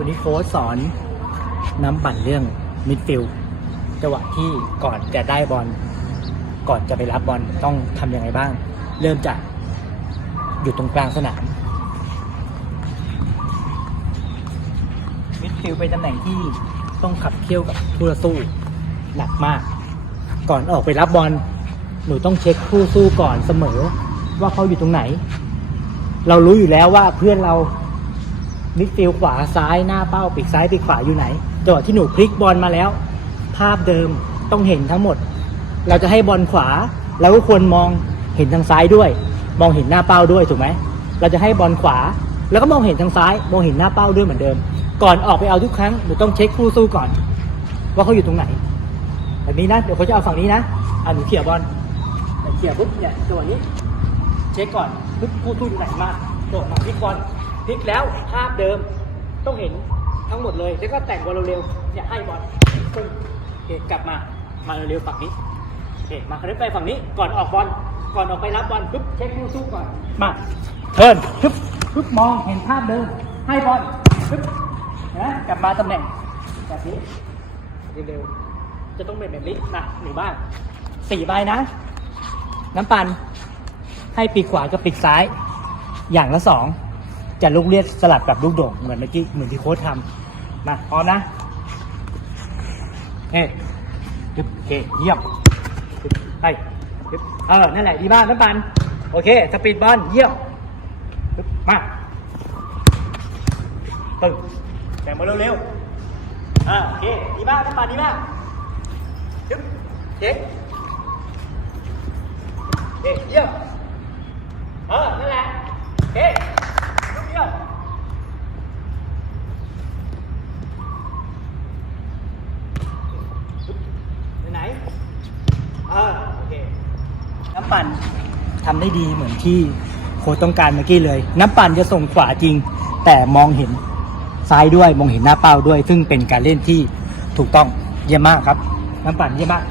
วันนี้โค้ชสอนน้ำปั่นเรื่องมิดฟิลด์จังหวะที่ก่อนจะได้บอลก่อนจะไปรับบอลต้องทำยังไงบ้าง เริ่มจากอยู่ตรงกลางสนาม มิดฟิลด์เป็นตำแหน่งที่ต้องขับเคี่ยวกับคู่สู้หนักมาก ก่อนออกไปรับบอลหนูต้องเช็คคู่สู้ก่อนเสมอ ว่าเขาอยู่ตรงไหน เรารู้อยู่แล้วว่าเพื่อนเรา มิดฟิลด์ขวาซ้ายหน้าเป้าปีกซ้ายปีกขวาอยู่ไหนจังหวะที่หนูพลิกบอลมาแล้ว ภาพเดิมต้องเห็นทั้งหมด เราจะให้บอลขวาเราก็ควรมองเห็นทางซ้ายด้วย มองเห็นหน้าเป้าด้วยถูกไหมเราจะให้บอลขวา แล้วก็มองเห็นทางซ้าย มองเห็นหน้าเป้าด้วยเหมือนเดิม ก่อนออกไปเอาทุกครั้งหนูต้องเช็คคู่สู้ก่อน ว่าเขาอยู่ตรงไหนแบบนี้นะเดี๋ยวเขาจะเอาฝั่งนี้นะอะหนูเขี่ยบอลเขี่ยปุ๊บเนี่ยจังหวะนี้ เช็คก่อนปุ๊บคู่สู้อยู่ไหนมาโดดมาพลิกบอล พลิกแล้วภาพเดิมต้องเห็นทั้งหมดเลย แล้วก็แต่งบอลเร็วๆเนี่ยให้บอลปึ้งโอเคกลับมามาเร็วๆฝั่งนี้โอเคมาคราวนี้ไปฝั่งนี้ก่อนออกบอลก่อนออกไปรับบอลปุ๊บเช็คคู่สู้ก่อนมาเทิร์นปุ๊บปุ๊บมองเห็นภาพเดิมให้บอลปุ๊บนะกลับมาตำแหน่งแบบนี้เร็วๆจะต้องเป็นแบบนี้นะหรือบ้างสี่ใบนะ น้ำปันให้ปีกขวากับปีกซ้าย อย่างละสอง จะลูกเลียดสลับกับลูกโด่งเหมือนเมื่อกี้เหมือนที่โค้ชทำมาพร้อมนะเฮ้ยึบโอเคเยี่ยมไปเออนั่นแหละดีมากน้ำปันโอเคสปีดบอลเยี่ยมมาปึ้งแต่งมาเร็วๆอ่าโอเคดีมากน้ำปันดีมากยึบเจ๊เอ๊ะเยี่ยม เออ นั่นแหละเฮ้ยลูกเดียวไปไหน เออ โอเค น้ำปั่นทำได้ดีเหมือนที่โค้ชต้องการเมื่อกี้เลย น้ำปั่นจะส่งขวาจริง แต่มองเห็นซ้ายด้วยมองเห็นหน้าเป้าด้วย ซึ่งเป็นการเล่นที่ถูกต้องเยี่ยมมากครับ น้ำปั่นเยี่ยมมาก